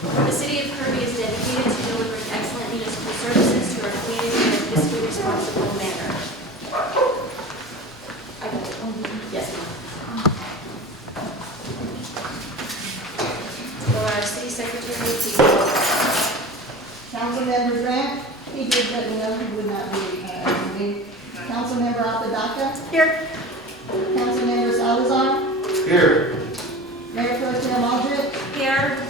The city of Kirby is dedicated to delivering excellent municipal services to our community in a fiscally responsible manner. I got it. Yes, ma'am. So our city secretary, please. Councilmember Grant, he did let me know he would not be attending. Councilmember Apodaca. Here. Councilmember Salazar. Here. Mayor Pro Tem Aldrich. Here.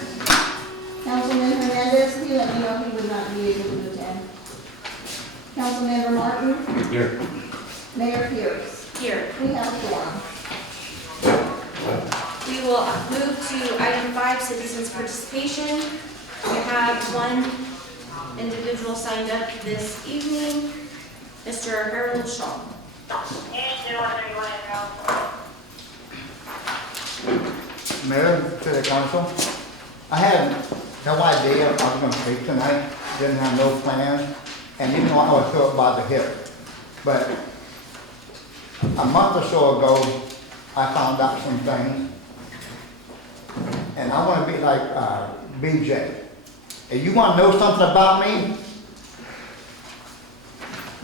Councilman Hernandez, he let me know he would not be able to attend. Councilmember Martin. Here. Mayor Pierce. Here. We have a quorum. We will move to item 5, citizens participation. We have one individual signed up this evening, Mr. Harold Shaw. Mayor, City Council, I had no idea I was going to speak tonight, didn't have no plans, and didn't know I was feel about the hip. But a month or so ago, I found out some things, and I want to be like BJ. If you want to know something about me,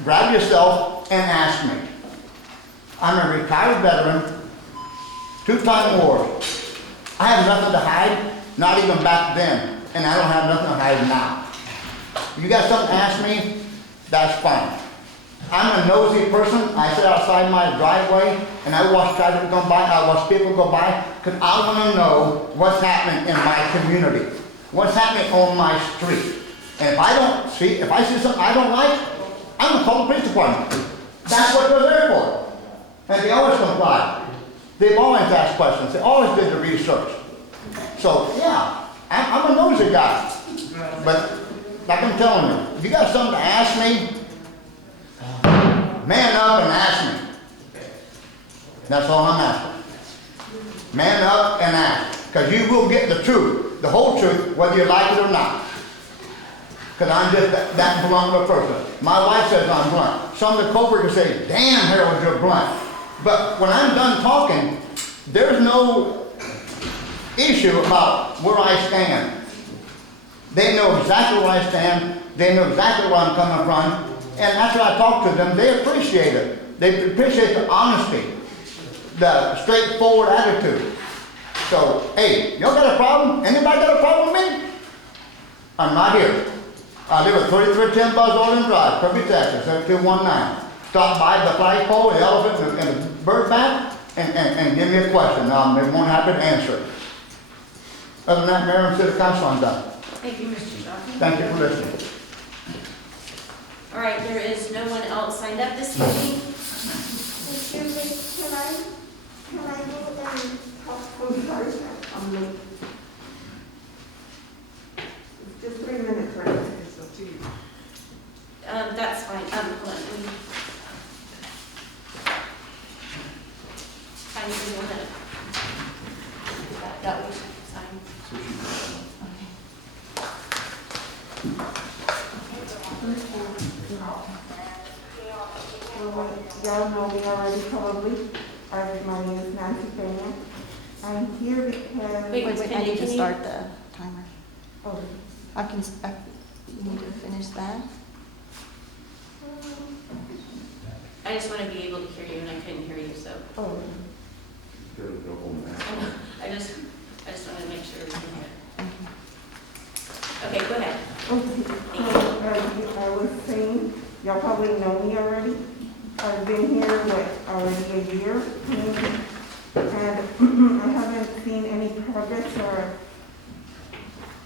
grab yourself and ask me. I'm a retired veteran, 2-time wars. I have nothing to hide, not even back then, and I don't have nothing to hide now. You got something to ask me, that's fine. I'm a nosy person. I sit outside my driveway and I watch traffic go by, I watch people go by, because I want to know what's happening in my community, what's happening on my street. And if I see something I don't like, I'm going to call the police department. That's what they're there for. And they always comply. They've always asked questions. They always did the research. So, yeah, I'm a nosy guy. But, like I'm telling you, if you got something to ask me, man up and ask me. That's all I'm asking. Man up and ask. Because you will get the truth, the whole truth, whether you like it or not. Because I'm just that blunt of a person. My wife says I'm blunt. Some of the co-workers say, damn, Harold, you're blunt. But when I'm done talking, there's no issue about where I stand. They know exactly where I stand. They know exactly where I'm coming from. And after I talk to them, they appreciate it. They appreciate the honesty, the straightforward attitude. So, hey, y'all got a problem? Anybody got a problem with me? I'm not here. I live at 3310 Buzz Orland Drive, Kirby, Texas, 7219. Stop by the flagpole, the elephant, and the bird bath, and give me a question. I'm more than happy to answer it. Other than that, Mayor and City Council, I'm done. Thank you, Mr. Shaw. Thank you for listening. All right, there is no one else signed up this evening. Can I go and talk? Oh, sorry, I'm late. It's just 3 minutes, right? It's up to you. That's fine. Hold on. Sign it in 1 minute. That was signed. Y'all know me already probably. My name is Nancy Peña. I'm here because... Wait, I need to start the timer. Oh, You need to finish that. I just want to be able to hear you, and I couldn't hear you, so. oh. I just wanted to make sure we can hear. Okay, go ahead. Okay, so I was saying, y'all probably know me already. I've been here, already a year, and I haven't seen any progress or,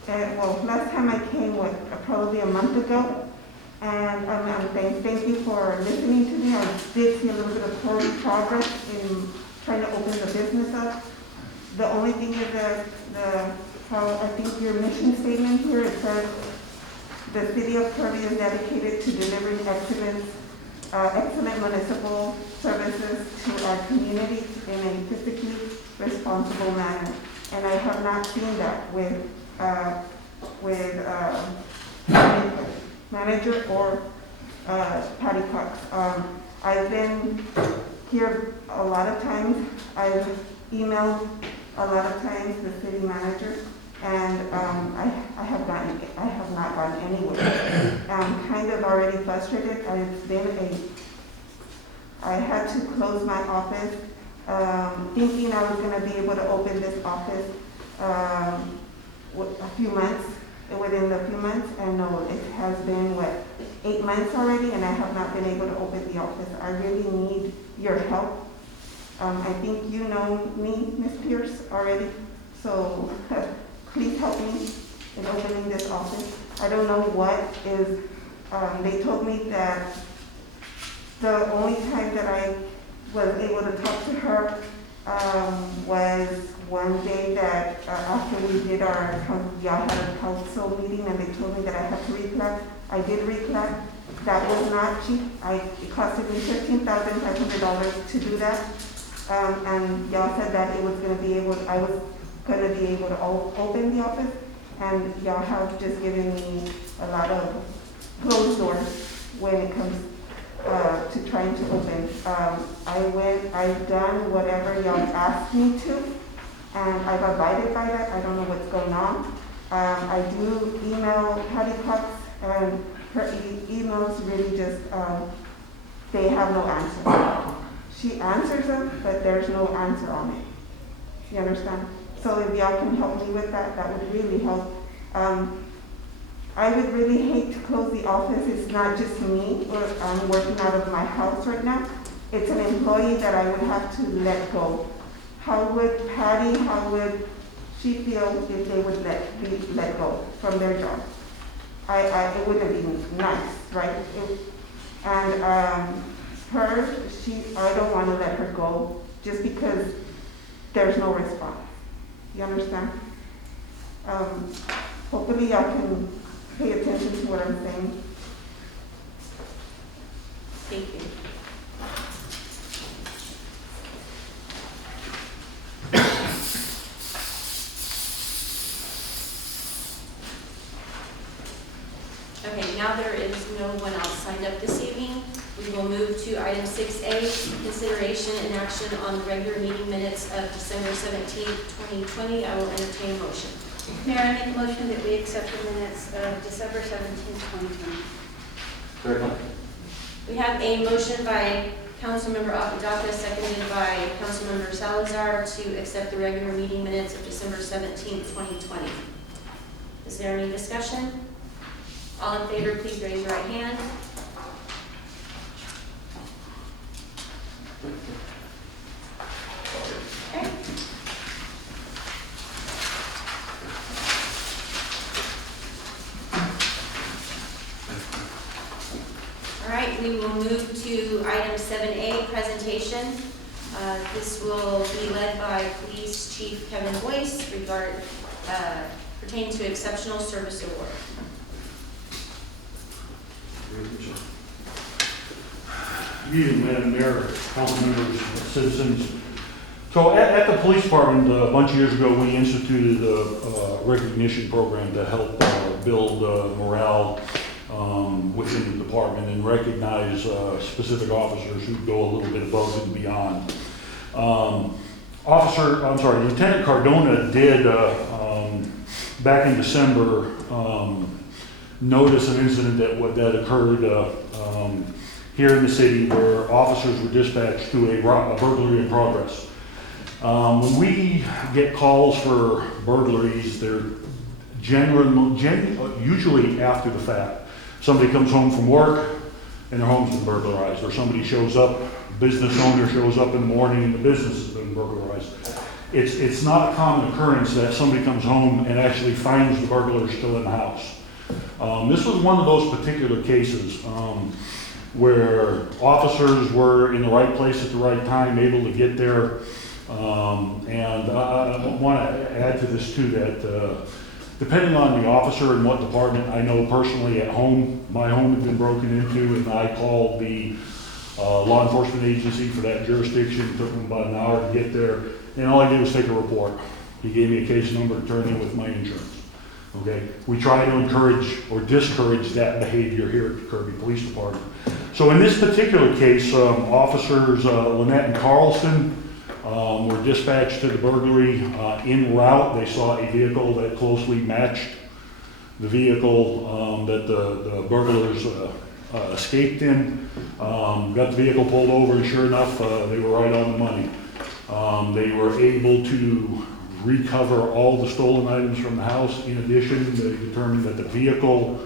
well, last time I came was probably a month ago, and I'm thank you for listening to me. I did see a little bit of progress in trying to open the business up. The only thing is that I think your mission statement here, it says, the city of Kirby is dedicated to delivering excellent municipal services to our community in a fiscally responsible manner. And I have not seen that with manager or Patty Cox. I've been here a lot of times. I've emailed a lot of times the city manager, and anywhere. I'm kind of already frustrated. I had to close my office, thinking I was gonna be able to open this office, within a few months, and no, it has been, 8 months already, and I have not been able to open the office. I really need your help. I think you know me, Ms. Pierce, already, so please help me in opening this office. I don't know what is, they told me that the only time that I was able to talk to her was one day that after we did y'all had a council meeting, and they told me that I had to replat. I did replat. That was not cheap. It costed me $13,500 to do that. And y'all said that I was gonna be able to open the office, and y'all have just given me a lot of closed doors when it comes to trying to open. I've done whatever y'all asked me to, and I've abided by that. I don't know what's going on. I do email Patty Cox, and her emails really just, they have no answer. She answers them, but there's no answer on it. You understand? So if y'all can help me with that, that would really help. I would really hate to close the office. It's not just me. I'm working out of my house right now. It's an employee that I would have to let go. How would she feel if they would be let go from their job? It wouldn't be nice, right? I don't want to let her go just because there's no response. You understand? Hopefully y'all can pay attention to what I'm saying. Thank you. Okay, now there is no one else signed up this evening. We will move to item 6A, consideration and action on the regular meeting minutes of December 17th, 2020. I will entertain a motion. Mayor, I make a motion that we accept the minutes of December 17th, 2020. Second. We have a motion by Councilmember Apodaca, seconded by Councilmember Salazar, to accept the regular meeting minutes of December 17th, 2020. Is there any discussion? All in favor, please raise your right hand. Okay. All right, we will move to item 7A, presentation. This will be led by Police Chief Kevin Boyce pertaining to Exceptional Service Award. Good evening, Madam Mayor, council members, citizens. So at the police department, a bunch of years ago, we instituted a recognition program to help build morale within the department and recognize specific officers who go a little bit above and beyond. Lieutenant Cardona did, back in December, notice an incident that occurred here in the city where officers were dispatched to a burglary in progress. When we get calls for burglaries, they're usually after the fact. Somebody comes home from work and their home's been burglarized, or somebody shows up, business owner shows up in the morning and the business has been burglarized. It's not a common occurrence that somebody comes home and actually finds the burglar still in the house. This was one of those particular cases where officers were in the right place at the right time, able to get there. And I want to add to this too that depending on the officer and what department, I know personally at home, my home had been broken into, and I called the law enforcement agency for that jurisdiction. It took them about an hour to get there, and all I did was take a report. He gave me a case number to turn in with my insurance. Okay, we try to encourage or discourage that behavior here at the Kirby Police Department. So in this particular case, officers Lynette and Carlson were dispatched to the burglary en route. They saw a vehicle that closely matched the vehicle that the burglars escaped in. Got the vehicle pulled over, and sure enough, they were right on the money. They were able to recover all the stolen items from the house. In addition, they determined that the vehicle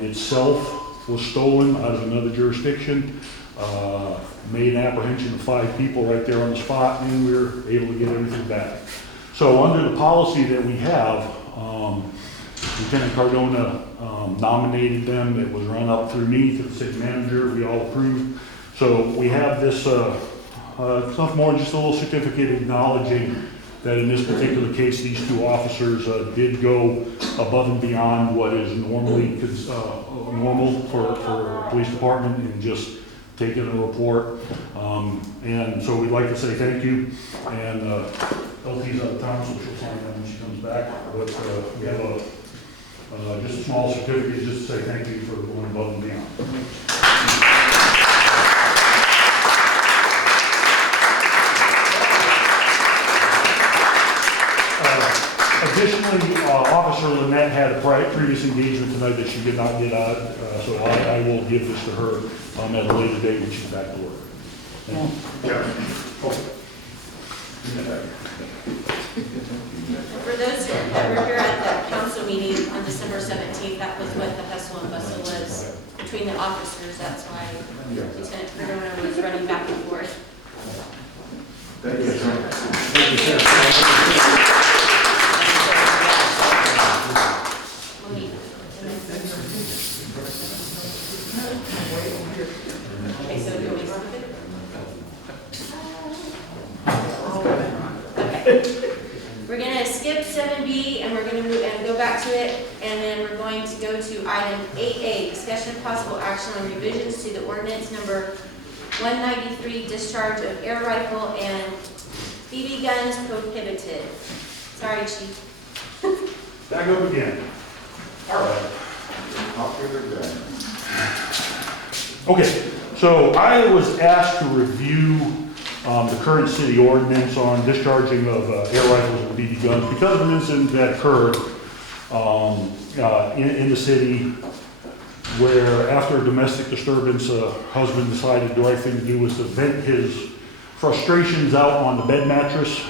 itself was stolen out of another jurisdiction. Made an apprehension of 5 people right there on the spot, and we were able to get everything back. So under the policy that we have, Lieutenant Cardona nominated them. It was run up through me to the city manager. We all approved. So we have this, it's not more than just a little certificate acknowledging that in this particular case, these 2 officers did go above and beyond what is normally normal for a police department, and just taking a report. And so we'd like to say thank you. And LT's out of town, so she'll sign that when she comes back. But we have just a small certificate just to say thank you for going above and beyond. Additionally, Officer Lynette had a previous engagement tonight that she did not get out, so I will give this to her at a later date when she's back to work. For those that were here at the council meeting on December 17th, that was what the hustle and bustle was between the officers. That's why Lieutenant Cardona was running back and forth. Thank you, sir. Monique. Okay, so do we skip it? Okay. We're gonna skip 7B and we're gonna move and go back to it, and then we're going to go to item 8A, discussion of possible action on revisions to the ordinance number 193, discharge of air rifle and BB guns prohibited. Sorry, Chief. Back up again. All right. Okay, so I was asked to review the current city ordinance on discharging of air rifles and BB guns because of an incident that occurred in the city where, after a domestic disturbance, a husband decided the right thing to do was to vent his frustrations out on the bed mattress.